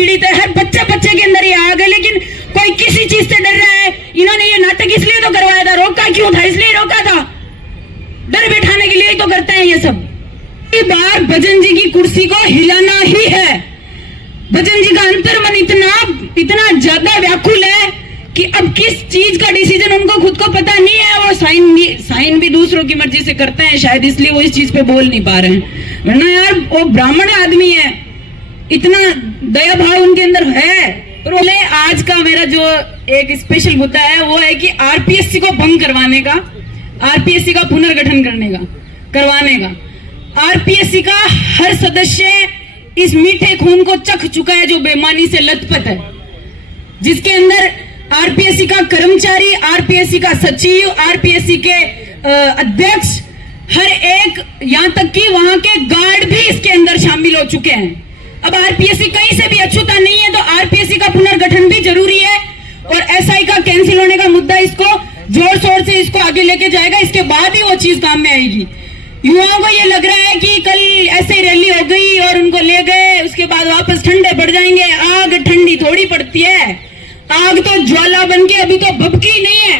पीड़ित है, हर बच्चे बच्चे के अंदर ये आग है, लेकिन कोई किसी चीज से डर रहा है। इन्होंने ये नाटक इसलिए तो करवाया था, रोका क्यों था? इसलिए रोका था, डर बैठाने के लिए ही तो करते हैं ये सब। इस बार भजन जी की कुर्सी को हिलाना ही है। भजन जी का अंतर्मन इतना ज्यादा व्याकुल है कि अब किस चीज का डिसीजन उनको खुद को पता नहीं है। वो साइन भी दूसरों की मर्जी से करते हैं, शायद इसलिए वो इस चीज पे बोल नहीं पा रहे हैं। वरना यार वो ब्राह्मण आदमी है, इतना दया भाव उनके अंदर है। पर बोले आज का मेरा जो एक स्पेशल मुद्दा है वो है कि आरपीएससी को भंग करवाने का, आरपीएससी का पुनर्गठन करवाने का। आरपीएससी का हर सदस्य इस मीठे खून को चख चुका है जो बेईमानी से लथपथ है, जिसके अंदर आरपीएससी का कर्मचारी, आरपीएससी का सचिव, आरपीएससी के अध्यक्ष, हर एक, यहाँ तक कि वहां के गार्ड भी इसके अंदर शामिल हो चुके हैं। अब आरपीएससी कहीं से भी अछूता नहीं है, तो आरपीएससी का पुनर्गठन भी जरूरी है। और एसआई का कैंसिल होने का मुद्दा इसको जोर शोर से इसको आगे लेके जाएगा, इसके बाद ही वो चीज काम में आएगी। युवाओं को ये लग रहा है कि कल ऐसे रैली हो गई और उनको ले गए, उसके बाद वापस ठंडे पड़ जाएंगे। आग ठंडी थोड़ी पड़ती है, आग तो ज्वाला बन के अभी तो भभकी नहीं है।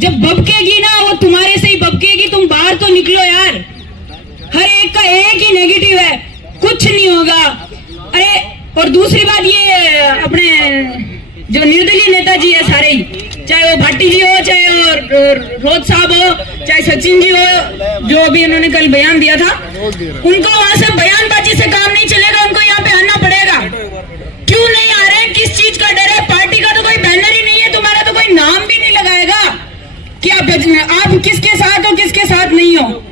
जब भभकेगी ना वो तुम्हारे से ही भभकेगी, तुम बाहर तो निकलो यार। हर एक का एक ही नेगेटिव है, कुछ नहीं होगा। अरे और दूसरी बात ये अपने जो निर्दलीय नेताजी है सारे ही, चाहे वो भाटी जी हो, चाहे वो रोज साहब हो, चाहे सचिन जी हो, जो अभी उन्होंने कल बयान दिया था, उनको वहां से बयानबाजी से काम नहीं चलेगा, उनको यहाँ पे आना पड़ेगा। क्यों नहीं आ रहे हैं? किस चीज का डर है? पार्टी का तो कोई बैनर ही नहीं है, तुम्हारा तो कोई नाम भी नहीं लगाएगा कि आप किसके साथ हो किसके साथ नहीं हो।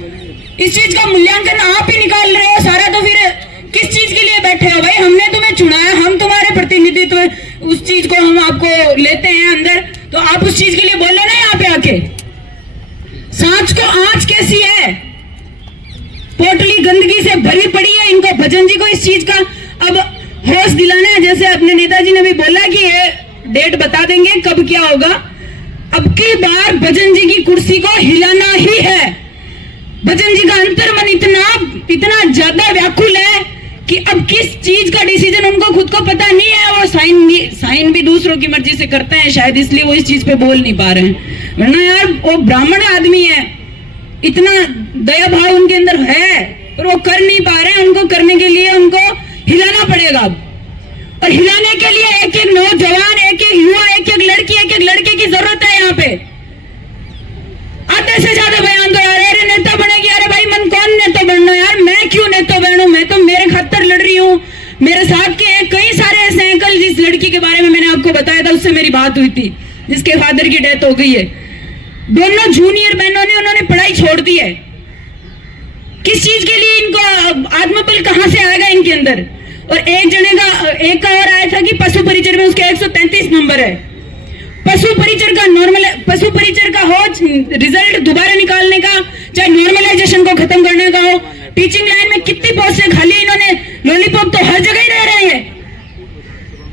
इस चीज का मूल्यांकन आप ही निकाल रहे हो सारा, तो फिर किस चीज के लिए बैठे हो भाई? हमने तुम्हें चुनाया, हम तुम्हारे प्रतिनिधित्व, उस चीज को हम आपको लेते हैं अंदर, तो आप उस चीज के लिए बोले ना यहाँ पे आके। सांच को आंच कैसी है, पोटली गंदगी से भरी पड़ी है। इनको भजन जी को इस चीज का अब होश दिलाना है। जैसे अपने नेताजी ने भी बोला कि ये डेट बता देंगे कब क्या होगा। अब की बार भजन जी की कुर्सी को हिलाना ही है। भजन जी का अंतर्मन इतना ज्यादा व्याकुल है कि अब किस चीज का डिसीजन उनको खुद को पता नहीं है। वो साइन भी दूसरों की मर्जी से करते हैं, शायद इसलिए वो इस चीज पे बोल नहीं पा रहे हैं। वरना यार वो ब्राह्मण आदमी है, इतना दया भाव उनके अंदर है, पर वो कर नहीं पा रहे हैं। उनको करने के लिए उनको हिलाना पड़ेगा। और हिलाने के लिए एक एक नौजवान, एक एक युवा, एक एक लड़की, एक एक लड़के की जरूरत है। यहाँ पे आधे से ज्यादा बयान तो यार, अरे नेता बनेगी, अरे भाई मन कौन नेता बनना यार, मैं क्यों नेता बनूं, मैं तो मेरे खातर लड़ रही हूँ। मेरे साथ के कई सारे ऐसे हैं, कल जिस लड़की के बारे में मैंने आपको बताया था उससे मेरी बात हुई थी, जिसके फादर की डेथ हो गई है। दोनों जूनियर बहनों ने उन्होंने पढ़ाई छोड़ दी है। किस चीज के लिए? इनको आत्मबल कहां से आएगा इनके अंदर? और एक का और आया था कि पशु परिचर में उसके 133 नंबर है। पशु परिचर का हो रिजल्ट दोबारा निकालने का, चाहे नॉर्मलाइजेशन को खत्म करने का हो। टीचिंग लाइन में कितनी पोस्टें खाली, इन्होंने लॉलीपॉप तो हर जगह ही रह रहे हैं।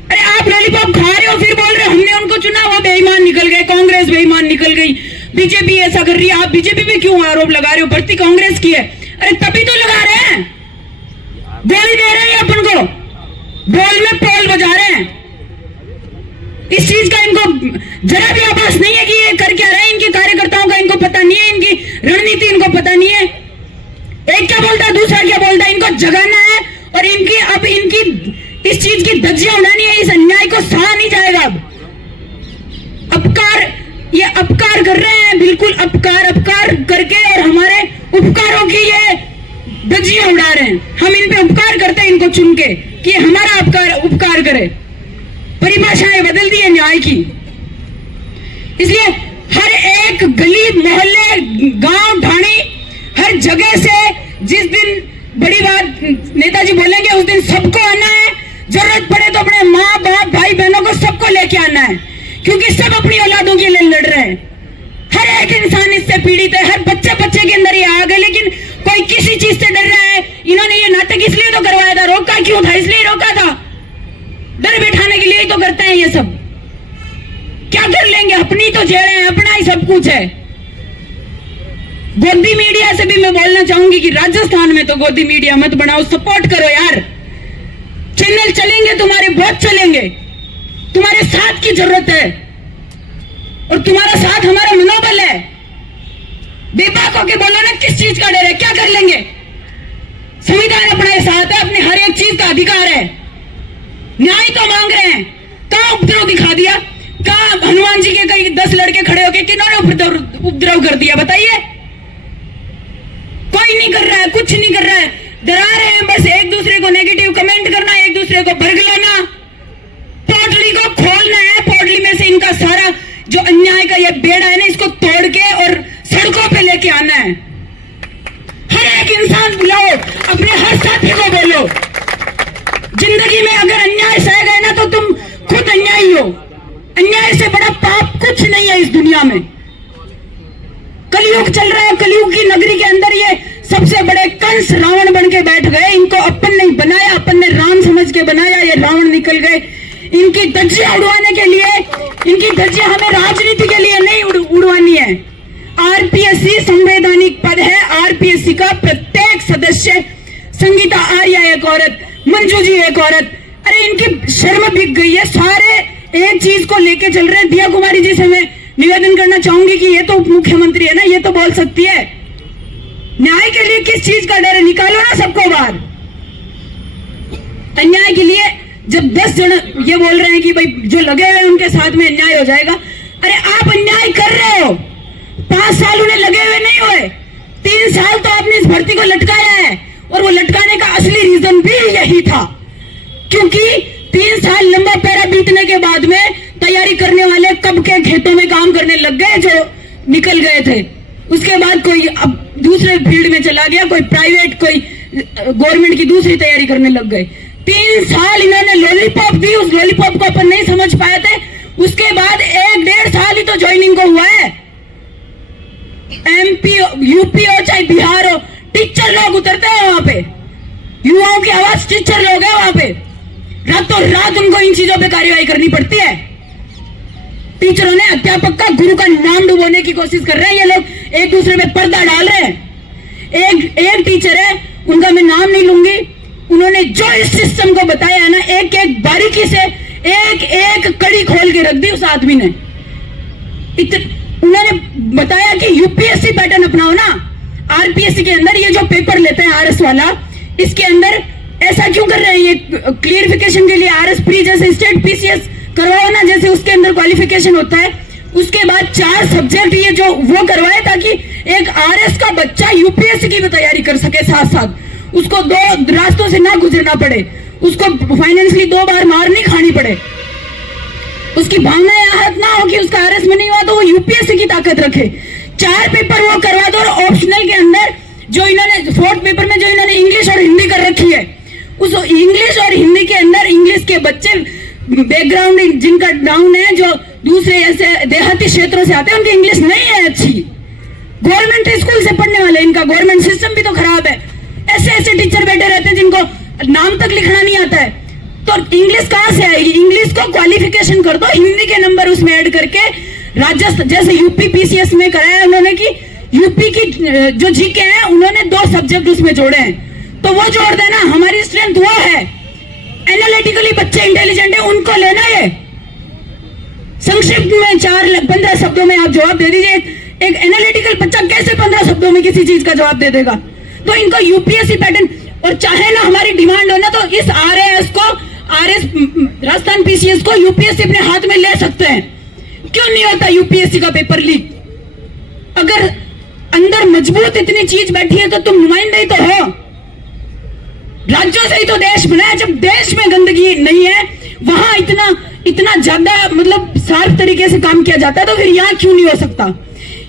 अरे आप लॉलीपॉप खा रहे हो, फिर बोल रहे हो हमने उनको चुना, वो बेईमान निकल गए, कांग्रेस बेईमान निकल गई, बीजेपी ऐसा कर रही है। आप बीजेपी पे क्यों आरोप लगा रहे हो? भर्ती कांग्रेस की है। अरे तभी तो लगा रहे हैं, गोली दे रहे हैं अपन को, बॉल में पोल बजा रहे हैं। इस चीज का इनको जरा भी आभास नहीं है कि ये कर क्या रहे हैं। इनके कार्यकर्ताओं का इनको पता नहीं है, इनकी रणनीति इनको पता नहीं है। एक क्या बोलता है, दूसरा क्या बोलता है। इनको जगाना है और इनकी इस चीज की धज्जियां उड़ानी है। इस अन्याय को सहा नहीं जाएगा। ये अपकार कर रहे हैं, बिल्कुल अपकार करके, और हमारे उपकारों की ये धज्जियां उड़ा रहे हैं। हम इन पे उपकार करते हैं इनको चुन के कि हमारा उपकार करे। परिभाषाएं बदल दी है न्याय की। इसलिए हर एक गली, मोहल्ले, गांव, ढाणी, हर जगह से जिस दिन बड़ी बात नेताजी बोलेंगे उस दिन सबको आना है। जरूरत पड़े तो अपने माँ बाप, भाई बहनों को सबको लेके आना है, क्योंकि सब अपनी औलादों के लिए लड़ रहे हैं। हर एक इंसान इससे पीड़ित है, हर बच्चे बच्चे के अंदर ये आग है, लेकिन कोई किसी चीज से डर रहा है। इन्होंने ये नाटक इसलिए तो करवाया था, रोका क्यों था? इसलिए रोका था, डर बैठाने के लिए ही तो करते हैं ये सब। क्या कर लेंगे? अपनी तो जेल है, अपना ही सब कुछ है। गोदी मीडिया से भी मैं बोलना चाहूंगी कि राजस्थान में तो गोदी मीडिया मत बनाओ, सपोर्ट करो यार। चैनल चलेंगे तुम्हारे, बहुत चलेंगे, तुम्हारे साथ की जरूरत है और तुम्हारा साथ हमारा मनोबल है। बेबाक होके बोलो ना, किस चीज का डर है, क्या कर लेंगे? संविधान अपना साथ है, अपने हर एक चीज का अधिकार है। न्याय तो मांग रहे हैं, कहां उपद्रव दिखा दिया? कहां हनुमान जी के कई 10 लड़के खड़े होके किन्होंने उपद्रव कर दिया? बताइए। कोई नहीं कर रहा है, कुछ नहीं कर रहा है, डरा रहे हैं बस, एक दूसरे को नेगेटिव कमेंट करना, एक दूसरे को भड़काना, पोटली को खोलना है। पोटली में से इनका सारा जो अन्याय का ये बेड़ा है ना, इसको तोड़ के और सड़कों पे लेके आना है। हर एक इंसान बुलाओ, अपने हर साथी को बोलो। जिंदगी में अगर अन्याय सह गए ना तो तुम खुद अन्यायी हो। अन्याय से बड़ा पाप कुछ नहीं है इस दुनिया में। कलयुग चल रहा है, कलयुग की नगरी के अंदर ये सबसे बड़े कंस रावण बन के बैठ गए। इनको अपन ने बनाया, अपन ने राम समझ के बनाया, ये रावण निकल गए। इनकी धज्जियां उड़वाने के लिए, इनकी धज्जियां हमें राजनीति के लिए नहीं उड़वानी है। आरपीएससी संवैधानिक पद है। आरपीएससी का प्रत्येक सदस्य, संगीता आर्या एक औरत, मंजू जी एक औरत, अरे इनकी शर्म बिक गई है। सारे एक चीज को लेके चल रहे हैं। दिया कुमारी जी से मैं निवेदन करना चाहूंगी कि ये तो उप मुख्यमंत्री है ना, ये तो बोल सकती है। न्याय के लिए किस चीज का डर है? निकालो ना सबको बाहर। अन्याय के लिए जब 10 जन ये बोल रहे हैं कि भाई जो लगे हुए हैं उनके साथ में अन्याय हो जाएगा, अरे आप अन्याय कर रहे हो। 5 साल उन्हें लगे हुए नहीं हुए, 3 साल तो आपने इस भर्ती को लटकाया है। और वो लटकाने का असली रीजन भी यही था, क्योंकि 3 साल लंबा पैरा बीतने के बाद में तैयारी करने वाले कब के खेतों में काम करने लग गए, जो निकल गए थे। उसके बाद कोई अब दूसरे फील्ड में चला गया, कोई प्राइवेट, कोई गवर्नमेंट की दूसरी तैयारी करने लग गए। 3 साल इन्होंने लॉलीपॉप दी, उस लॉलीपॉप को अपन नहीं समझ पाए थे। उसके बाद 1-1.5 साल ही तो ज्वाइनिंग को हुआ है। एमपी, यूपी हो चाहे बिहार हो, टीचर लोग उतरते हैं वहां पे। युवाओं की आवाज टीचर लोग है वहां पे। रातों रात उनको इन चीजों पे कार्यवाही करनी पड़ती है। टीचरों ने अध्यापक का, गुरु का नाम डुबोने की कोशिश कर रहे हैं ये लोग, एक दूसरे में पर्दा डाल रहे हैं। एक टीचर है, उनका मैं नाम नहीं लूंगी, उन्होंने जो इस सिस्टम को बताया है ना, एक एक बारीकी से एक एक कड़ी खोल के रख दी उस आदमी ने। उन्होंने बताया कि यूपीएससी पैटर्न अपनाओ ना। आरपीएससी के अंदर ये जो पेपर लेते हैं आरएस वाला, इसके अंदर ऐसा क्यों कर रहे हैं? ये क्लियरिफिकेशन के लिए आरएस प्री जैसे स्टेट पीसीएस करवाओ ना, जैसे उसके अंदर क्वालिफिकेशन होता है। उसके बाद 4 सब्जेक्ट ये जो वो करवाए, ताकि एक आरएस का बच्चा यूपीएससी की भी तैयारी कर सके, साथ साथ उसको 2 रास्तों से ना गुजरना पड़े, उसको फाइनेंशियली 2 बार मार नहीं खानी पड़े, उसकी भावनाएं आहत ना हो कि उसका आरएस में नहीं हुआ तो वो यूपीएससी की ताकत रखे। 4 पेपर वो करवा दो। और ऑप्शनल के अंदर जो इन्होंने 4th पेपर में जो इन्होंने इंग्लिश और हिंदी कर रखी है, उस इंग्लिश और हिंदी के अंदर इंग्लिश के बच्चे बैकग्राउंड जिनका डाउन है, जो दूसरे ऐसे देहाती क्षेत्रों से आते हैं, उनकी इंग्लिश नहीं है अच्छी। गवर्नमेंट स्कूल से पढ़ने वाले, इनका गवर्नमेंट सिस्टम भी तो खराब है। ऐसे ऐसे टीचर बैठे रहते हैं जिनको नाम तक लिखना नहीं आता है, तो इंग्लिश कहां से आएगी? इंग्लिश को क्वालिफिकेशन कर दो, हिंदी के नंबर उसमें ऐड करके। राजस्थान जैसे यूपी पीसीएस में कराया उन्होंने कि यूपी की जो जीके है उन्होंने 2 सब्जेक्ट उसमें जोड़े हैं, तो वो जोड़ देना। हमारी स्ट्रेंथ वो है, एनालिटिकली बच्चे इंटेलिजेंट है, उनको लेना है। संक्षिप्त में 4-15 शब्दों में आप जवाब दे दीजिए। एक एनालिटिकल बच्चा कैसे 15 शब्दों में किसी चीज का जवाब दे देगा? तो इनको यूपीएससी पैटर्न, और चाहे ना हमारी डिमांड हो ना, तो इस आरएस राजस्थान पीसीएस को यूपीएससी अपने हाथ में ले सकते हैं। क्यों नहीं होता यूपीएससी का पेपर लीक? अगर अंदर मजबूत इतनी चीज बैठी है तो तुम नुमाइंदे ही तो हो। राज्यों से ही तो देश बना है। जब देश में गंदगी नहीं है, वहां इतना ज्यादा मतलब साफ तरीके से काम किया जाता है, तो फिर यहाँ क्यों नहीं हो सकता?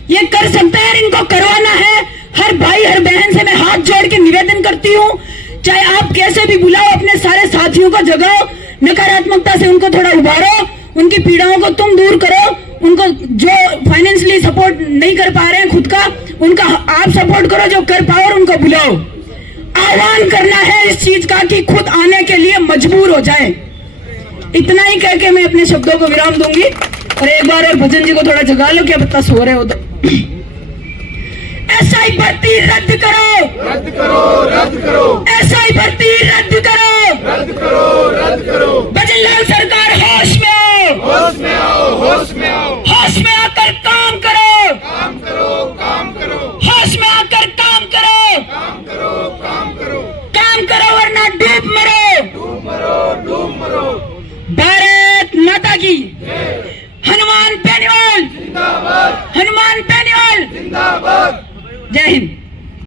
ये कर सकते हैं, इनको करवाना है। हर भाई हर बहन से मैं हाथ जोड़ के निवेदन करती हूँ, चाहे आप कैसे भी बुलाओ, अपने सारे साथियों को जगाओ, नकारात्मकता से उनको थोड़ा उभारो, उनकी पीड़ाओं को तुम दूर करो, उनको जो फाइनेंशियली सपोर्ट नहीं कर पा रहे हैं खुद का, उनका आप सपोर्ट करो, जो कर पाओ और उनको बुलाओ। आह्वान करना है इस चीज का कि खुद आने के लिए मजबूर हो जाए। इतना ही कह के मैं अपने शब्दों को विराम दूंगी। और एक बार और भजन जी को थोड़ा जगा लो, क्या पता सो रहे हो तो। एसआई भर्ती रद्द करो, रद्द करो, रद्द करो। एसआई भर्ती रद्द करो, रद्द करो। केजरीवाल सरकार होश में आओ, होश में आओ, होश में आओ, होश में आकर काम करो, काम करो, काम करो, होश में आकर काम करो, काम करो, काम करो, काम करो वरना डूब मरो। डूब मरो, डूब मरो। भारत माता की हनुमान बेनीवाल, जिंदाबाद, हनुमान बेनीवाल, जिंदाबाद। जय हिंद।